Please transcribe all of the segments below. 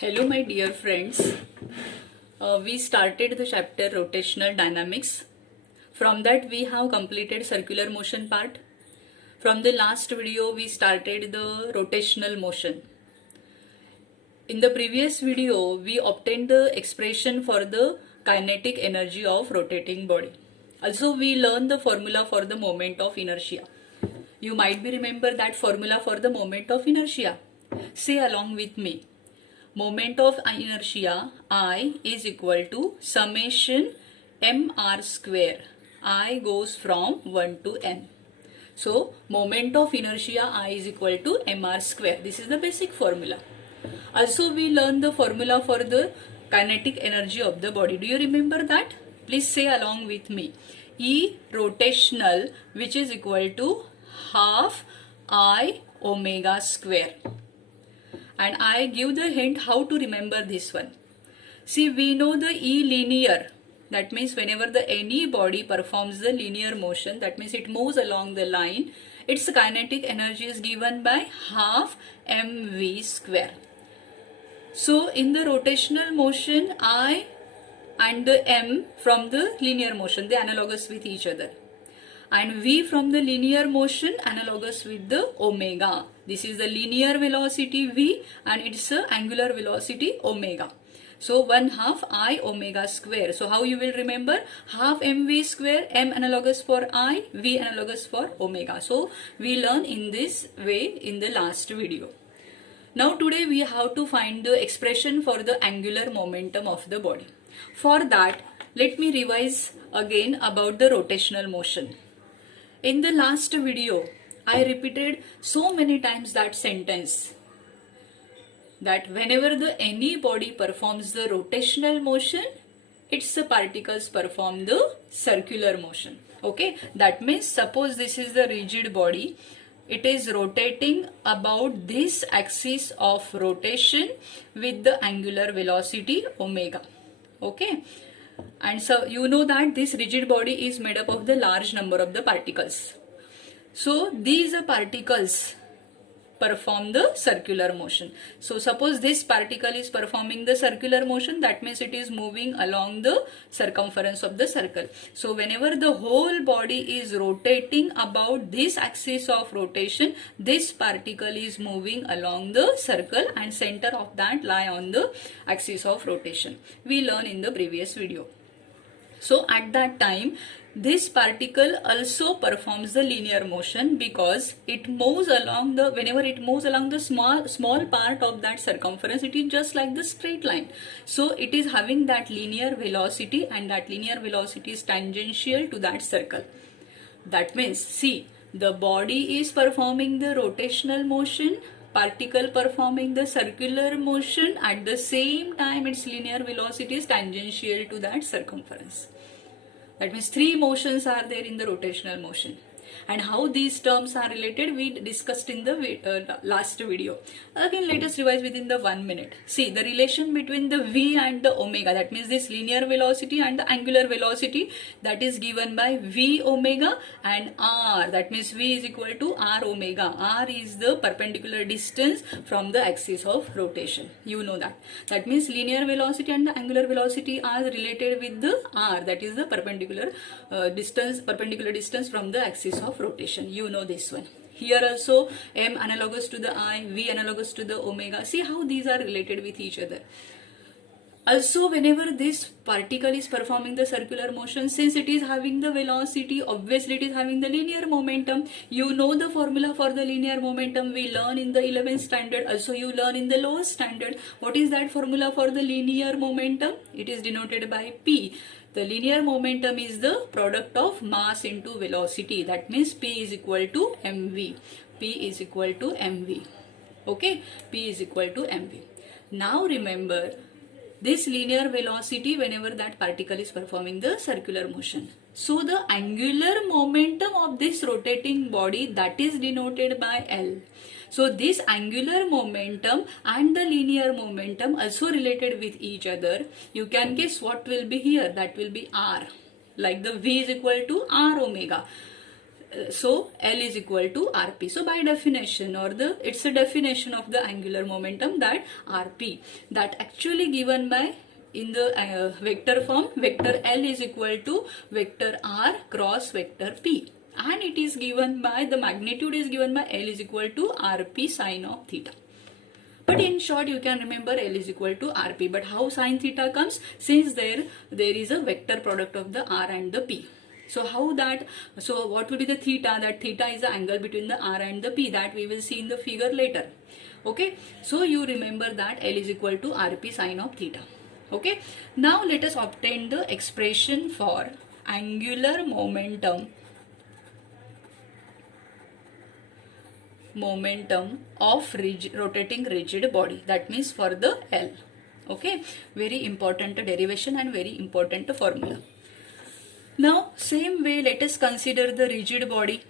Hello, my dear friends. We started the chapter rotational dynamics. From that, we have completed circular motion part. From the last video, we started the rotational motion. In the previous video, we obtained the expression for the kinetic energy of rotating body. Also, we learned the formula for the moment of inertia. You might be remember that formula for the moment of inertia. Say along with me. Moment of inertia I is equal to summation mr square. I goes from 1 to n. So moment of inertia I is equal to mr square. This is the basic formula. Also we learn the formula for the kinetic energy of the body. Do you remember that? Please say along with me. E rotational, which is equal to half I omega square. And I give the hint how to remember this one. See, we know the E linear. That means whenever any body performs the linear motion, that means it moves along the line, its kinetic energy is given by half mv square. So in the rotational motion, I and the m from the linear motion, they are analogous with each other. And v from the linear motion analogous with the omega. This is the linear velocity v and it's the angular velocity omega. So 1/2 I omega square. So how you will remember? Half mv square, m analogous for I, v analogous for omega. So we learn in this way in the last video. Now today we have to find the expression for the angular momentum of the body. For that, let me revise again about the rotational motion. In the last video, I repeated so many times that sentence that whenever any body performs the rotational motion, its particles perform the circular motion. Okay, that means suppose this is the rigid body, it is rotating about this axis of rotation with the angular velocity omega. Okay. And so you know that this rigid body is made up of the large number of the particles. So these particles perform the circular motion. So suppose this particle is performing the circular motion, that means it is moving along the circumference of the circle. So whenever the whole body is rotating about this axis of rotation, this particle is moving along the circle and center of that lie on the axis of rotation. We learned in the previous video. So at that time, this particle also performs the linear motion because it moves along the, whenever it moves along the small part of that circumference, it is just like the straight line. So it is having that linear velocity and that linear velocity is tangential to that circle. That means, see, the body is performing the rotational motion, particle performing the circular motion, at the same time its linear velocity is tangential to that circumference. That means three motions are there in the rotational motion. And how these terms are related, we discussed in the last video. Again, let us revise within the 1 minute. See, the relation between the v and the omega, that means this linear velocity and the angular velocity, that is given by v omega and r. That means v is equal to r omega. R is the perpendicular distance from the axis of rotation. You know that. That means linear velocity and the angular velocity are related with the r. That is the perpendicular distance from the axis of rotation. You know this one. Here also m analogous to the I, v analogous to the omega. See how these are related with each other. Also, whenever this particle is performing the circular motion, since it is having the velocity, obviously it is having the linear momentum. You know the formula for the linear momentum we learn in the 11th standard. Also you learn in the lowest standard. What is that formula for the linear momentum? It is denoted by P. The linear momentum is the product of mass into velocity. That means P is equal to mv. P is equal to mv. Okay, P is equal to mv. Now remember this linear velocity whenever that particle is performing the circular motion. So the angular momentum of this rotating body, that is denoted by L. So this angular momentum and the linear momentum also related with each other. You can guess what will be here. That will be R. Like the V is equal to R omega. So L is equal to Rp. So by definition, or it's a definition of the angular momentum, that Rp, that actually given by in the vector form, vector L is equal to vector R cross vector P, and it is given by, the magnitude is given by L is equal to Rp sine of theta. But in short, you can remember L is equal to Rp. But how sine theta comes? Since there is a vector product of the R and the P. So how that, so what will be the theta? That theta is the angle between the R and the P, that we will see in the figure later. Okay, so you remember that L is equal to Rp sine of theta. Okay, now let us obtain the expression for angular momentum of rotating rigid body, that means for the L. Okay, very important derivation and very important formula. Now same way, let us consider the rigid body.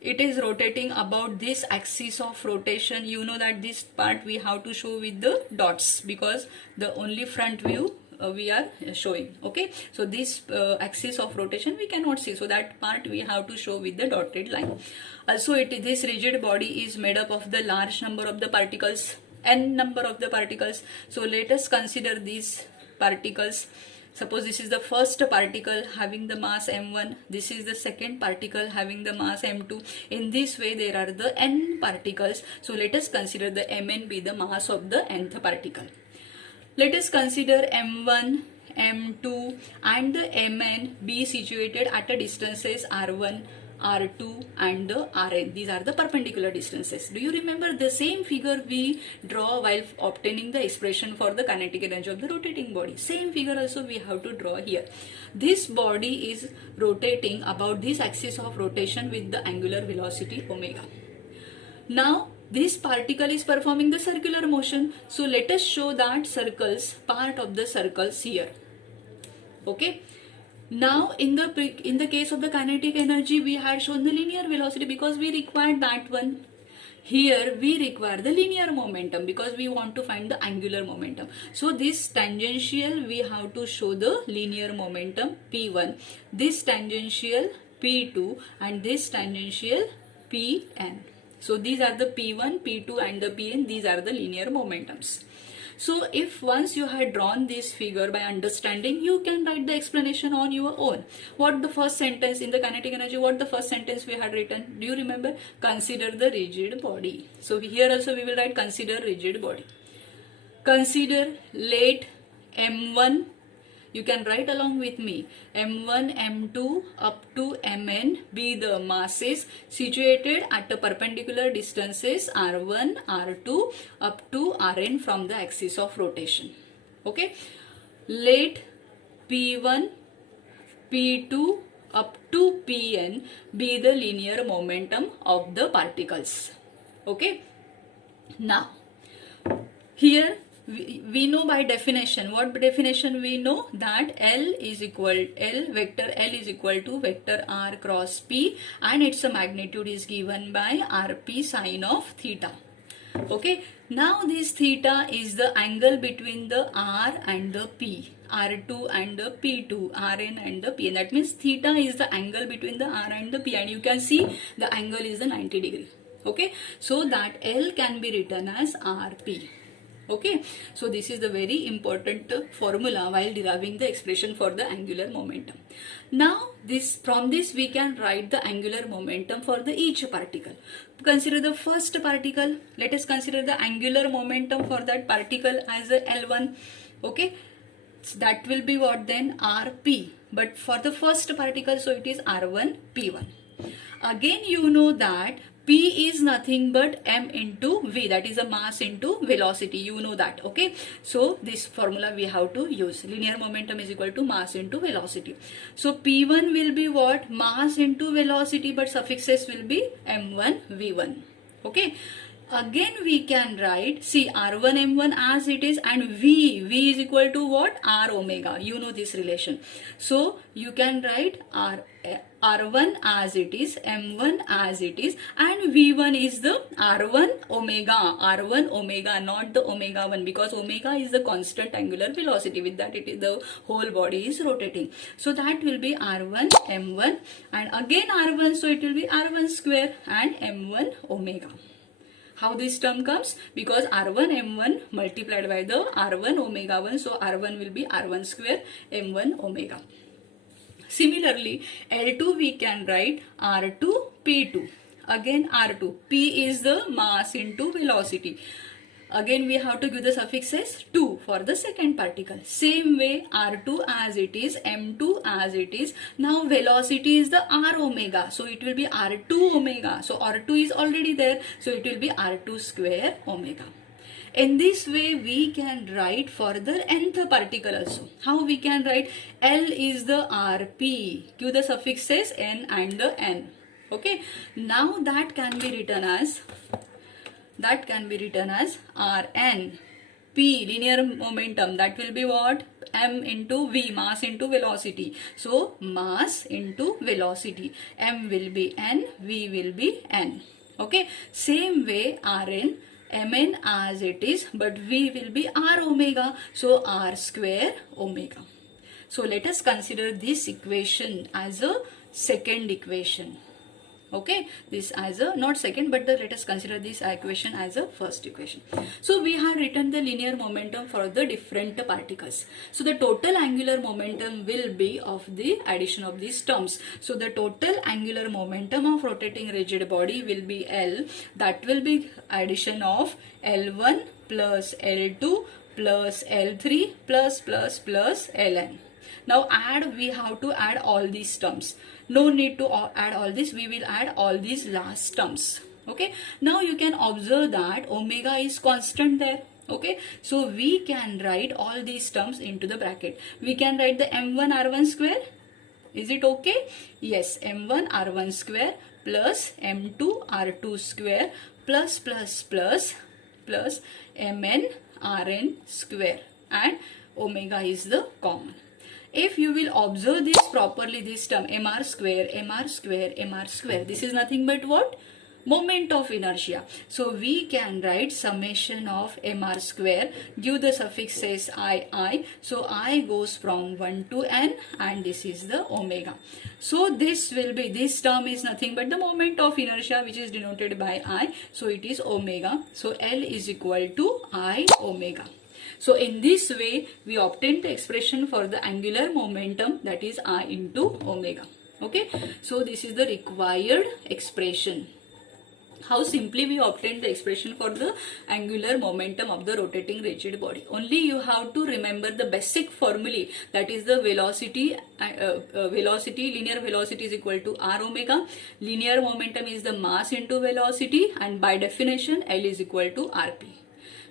It is rotating about this axis of rotation. You know that this part we have to show with the dots, because the only front view we are showing. Okay, so this axis of rotation we cannot see, so that part we have to show with the dotted line. Also this rigid body is made up of the large number of the particles, n number of the particles. So let us consider these particles. Suppose this is the first particle having the mass m1, this is the second particle having the mass m2. In this way there are the n particles. So let us consider the mn be the mass of the nth particle. Let us consider m1, m2 and the mn be situated at a distances r1, r2 and the rn. These are the perpendicular distances. Do you remember the same figure we draw while obtaining the expression for the kinetic energy of the rotating body? Same figure also we have to draw here. This body is rotating about this axis of rotation with the angular velocity omega. Now this particle is performing the circular motion. So let us show that circles, part of the circles here. Okay. Now in the case of the kinetic energy, we had shown the linear velocity because we required that one. Here we require the linear momentum because we want to find the angular momentum. So this tangential we have to show the linear momentum P1, this tangential P2 and this tangential Pn. So these are the P1, P2 and the Pn, these are the linear momentums. So if once you had drawn this figure by understanding, you can write the explanation on your own. What the first sentence in the kinetic energy, what the first sentence we had written? Do you remember? Consider the rigid body. So here also we will write consider rigid body. Consider let M1, you can write along with me, M1, M2 up to Mn be the masses situated at the perpendicular distances R1, R2 up to Rn from the axis of rotation. Okay, let P1, P2 up to Pn be the linear momentum of the particles. Okay, now here we know by definition, what definition we know, that L is equal, vector L is equal to vector R cross P and its magnitude is given by Rp sine of theta. Okay, now this theta is the angle between the R and the P, R2 and the P2, Rn and the Pn. That means theta is the angle between the R and the P, and you can see the angle is the 90 degree. Okay, so that L can be written as Rp. Okay, so this is the very important formula while deriving the expression for the angular momentum. Now from this we can write the angular momentum for the each particle. Consider the first particle. Let us consider the angular momentum for that particle as a L1. Okay, so that will be what then? Rp. But for the first particle, so it is R1, P1. Again you know that P is nothing but m into v, that is a mass into velocity. You know that. Okay, so this formula we have to use. Linear momentum is equal to mass into velocity. So P1 will be what? Mass into velocity, but suffixes will be m1, v1. Okay, again we can write, see, R1 m1 as it is, and v is equal to what? R omega. You know this relation. So you can write R1 as it is, M1 as it is, and V1 is the R1 omega, not the omega 1, because omega is the constant angular velocity. With that, it is the whole body is rotating. So that will be R1 M1, and again R1, so it will be R1 square and M1 omega. How this term comes? Because R1 M1 multiplied by the R1 omega 1, so R1 will be R1 square M1 omega. Similarly, L2 we can write R2 P2. Again R2. P is the mass into velocity. Again we have to give the suffix as 2 for the second particle. Same way R2 as it is, M2 as it is. Now velocity is the R omega. So it will be R2 omega. So R2 is already there. So it will be R2 square omega. In this way, we can write for the nth particle also. How we can write? L is the Rp. Give the suffixes n and the n. Okay. Now that can be written as Rn. P, linear momentum. That will be what? M into V, mass into velocity. So mass into velocity. M will be n, V will be n. Okay. Same way Rn. Mn as it is, but V will be R omega, so R square omega. So let us consider this equation as a second equation. Okay, this as a, not second, but let us consider this equation as a first equation. So we have written the linear momentum for the different particles. So the total angular momentum will be of the addition of these terms. So the total angular momentum of rotating rigid body will be L. That will be addition of L1 plus L2 plus L3 plus Ln. Now we have to add all these terms. No need to add all this. We will add all these last terms. Okay. Now you can observe that omega is constant there. Okay. So we can write all these terms into the bracket. We can write the M1 R1 square. Is it okay? Yes. M1 R1 square plus M2 R2 square plus Mn Rn square, and omega is the common. If you will observe this properly, this term mr square, this is nothing but what? Moment of inertia. So we can write summation of mr square, give the suffixes I. So I goes from 1 to n, and this is the omega. So this will be, this term is nothing but the moment of inertia, which is denoted by I. So it is omega. So L is equal to I omega. So in this way, we obtain the expression for the angular momentum, that is I into omega. Okay. So this is the required expression. How simply we obtain the expression for the angular momentum of the rotating rigid body. Only you have to remember the basic formulae, that is the velocity, linear velocity is equal to R omega. Linear momentum is the mass into velocity, and by definition L is equal to Rp.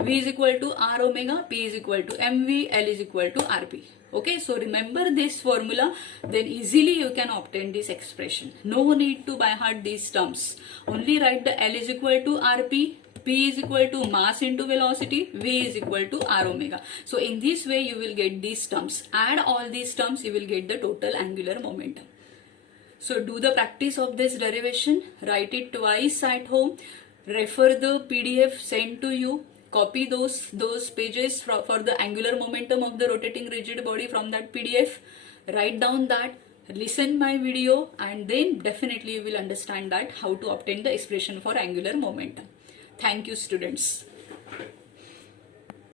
V is equal to R omega, P is equal to MV, L is equal to Rp. Okay, so remember this formula, then easily you can obtain this expression. No need to by heart these terms. Only write the L is equal to Rp, P is equal to mass into velocity, V is equal to R omega. So in this way you will get these terms. Add all these terms, you will get the total angular momentum. So do the practice of this derivation, write it twice at home, refer the PDF sent to you. Copy those pages for the angular momentum of the rotating rigid body from that PDF. Write down that, listen my video, and then definitely you will understand that how to obtain the expression for angular momentum. Thank you, students.